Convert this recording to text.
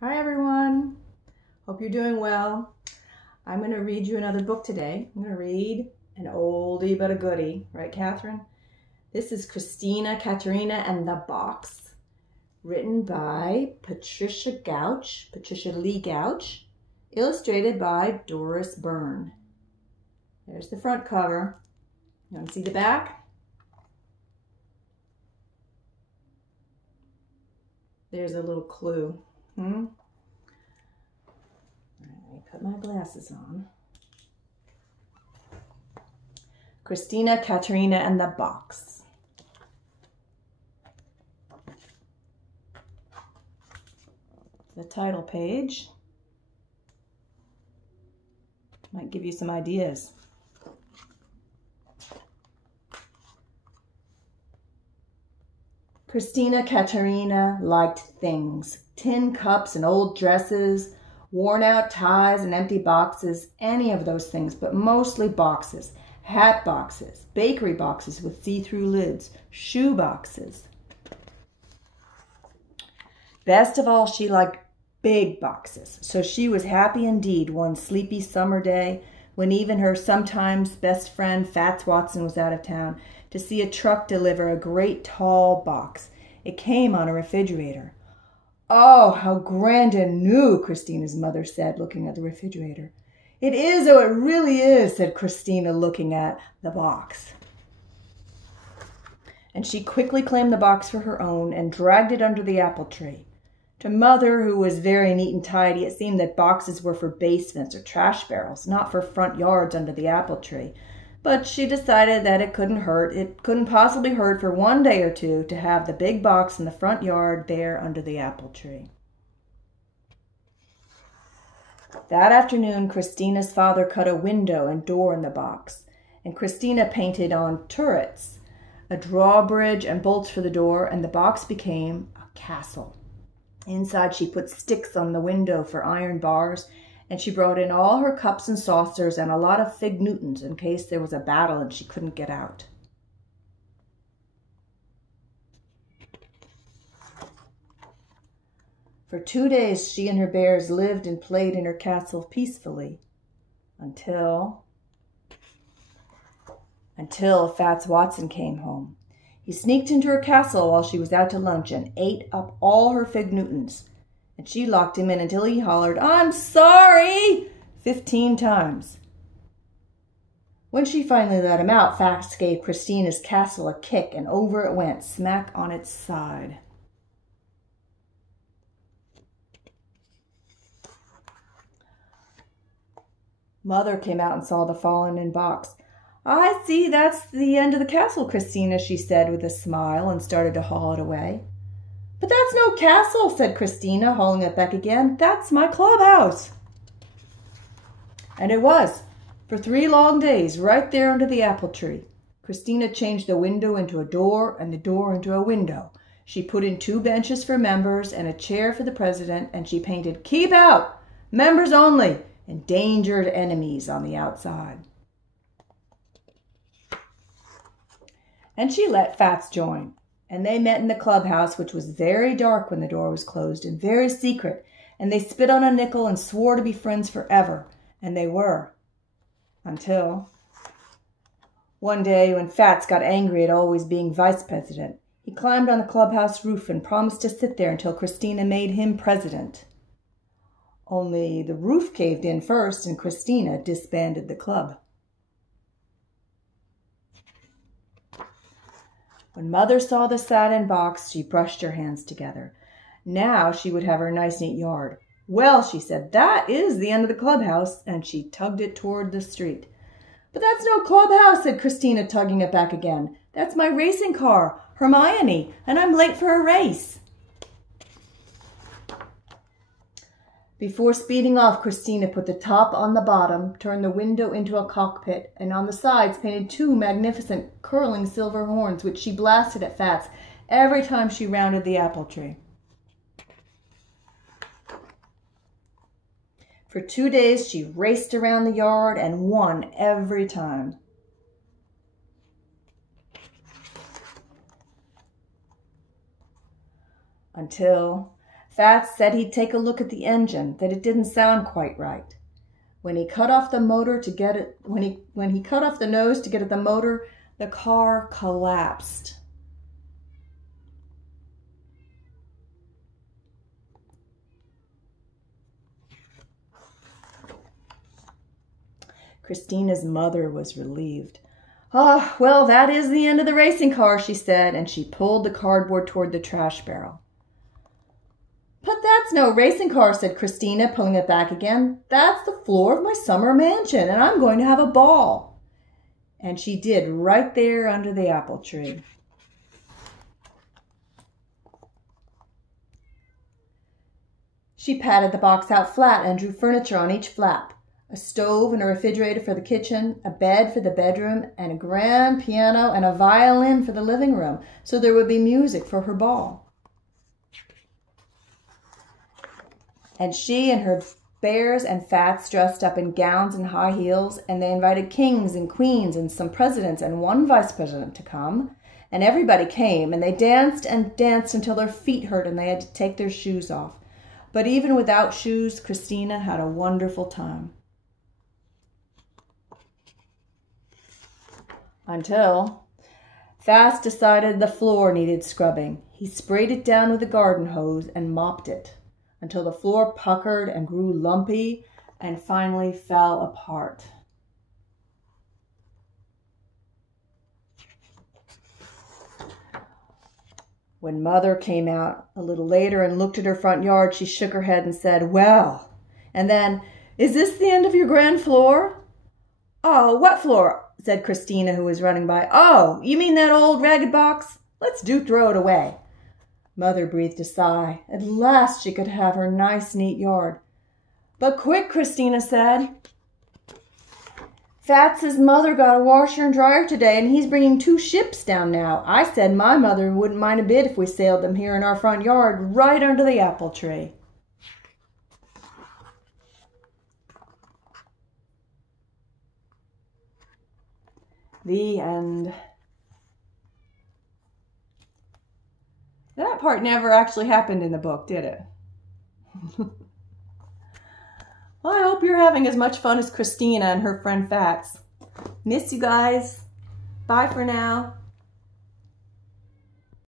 Hi everyone, hope you're doing well. I'm going to read you another book today. I'm going to read an oldie but a goodie, right Catherine? This is Christina, Katerina, and the Box, written by Patricia Lee Gauch, illustrated by Doris Byrne. There's the front cover. You want to see the back? There's a little clue. Let me put my glasses on. Christina, Katerina, and the Box. The title page might give you some ideas. Christina Katerina liked things. Tin cups and old dresses, worn out ties and empty boxes, any of those things, but mostly boxes. Hat boxes, bakery boxes with see-through lids, shoe boxes. Best of all, she liked big boxes, so she was happy indeed one sleepy summer day when even her sometimes best friend Fats Watson was out of town to see a truck deliver a great tall box. It came on a refrigerator. "Oh, how grand and new," Christina's mother said, looking at the refrigerator. "It is, oh, it really is," said Christina, looking at the box. And she quickly claimed the box for her own and dragged it under the apple tree. To Mother, who was very neat and tidy, it seemed that boxes were for basements or trash barrels, not for front yards under the apple tree. But she decided that it couldn't possibly hurt for one day or two to have the big box in the front yard there under the apple tree. That afternoon, Christina's father cut a window and door in the box, and Christina painted on turrets, a drawbridge and bolts for the door, and the box became a castle. Inside, she put sticks on the window for iron bars, and she brought in all her cups and saucers and a lot of fig Newtons in case there was a battle and she couldn't get out. For 2 days, she and her bears lived and played in her castle peacefully until Fats Watson came home. He sneaked into her castle while she was out to lunch and ate up all her fig Newtons. And she locked him in until he hollered, "I'm sorry," 15 times. When she finally let him out, Fats gave Christina's castle a kick, and over it went, smack on its side. Mother came out and saw the fallen-in box. "I see that's the end of the castle, Christina," she said with a smile, and started to haul it away. "But that's no castle," said Christina, hauling it back again. "That's my clubhouse." And it was, for 3 long days, right there under the apple tree. Christina changed the window into a door and the door into a window. She put in 2 benches for members and a chair for the president, and she painted "Keep out! Members only!" "Endangered enemies" on the outside. And she let Fats join. And they met in the clubhouse, which was very dark when the door was closed and very secret. And they spit on a nickel and swore to be friends forever. And they were. Until one day when Fats got angry at always being vice president, he climbed on the clubhouse roof and promised to sit there until Christina made him president. Only the roof caved in first and Christina disbanded the club. When Mother saw the satin box, she brushed her hands together. Now she would have her nice, neat yard. "Well," she said, "that is the end of the clubhouse," and she tugged it toward the street. "But that's no clubhouse," said Christina, tugging it back again. "That's my racing car, Hermione, and I'm late for a race." Before speeding off, Christina put the top on the bottom, turned the window into a cockpit, and on the sides painted 2 magnificent curling silver horns, which she blasted at Fats every time she rounded the apple tree. For 2 days, she raced around the yard and won every time. Until Fats said he'd take a look at the engine, that it didn't sound quite right. When he cut off the motor to get it, when he cut off the nose to get at the motor, the car collapsed. Christina's mother was relieved. "Ah, well, that is the end of the racing car," she said, and she pulled the cardboard toward the trash barrel. "But that's no racing car," said Christina, pulling it back again. "That's the floor of my summer mansion, and I'm going to have a ball." And she did, right there under the apple tree. She patted the box out flat and drew furniture on each flap. A stove and a refrigerator for the kitchen, a bed for the bedroom, and a grand piano and a violin for the living room, so there would be music for her ball. And she and her bears and Fats dressed up in gowns and high heels, and they invited kings and queens and some presidents and one vice president to come. And everybody came, and they danced and danced until their feet hurt and they had to take their shoes off. But even without shoes, Christina had a wonderful time. Until Fats decided the floor needed scrubbing. He sprayed it down with a garden hose and mopped it until the floor puckered and grew lumpy and finally fell apart. When Mother came out a little later and looked at her front yard, she shook her head and said, "Well," and then, "Is this the end of your grand floor?" "Oh, what floor?" said Christina, who was running by. "Oh, you mean that old ragged box? Let's do throw it away." Mother breathed a sigh. At last she could have her nice, neat yard. "But quick," Christina said. "Fats's mother got a washer and dryer today, and he's bringing 2 ships down now. I said my mother wouldn't mind a bit if we sailed them here in our front yard, right under the apple tree." The end. That part never actually happened in the book, did it? Well, I hope you're having as much fun as Christina and her friend Fats. Miss you guys. Bye for now.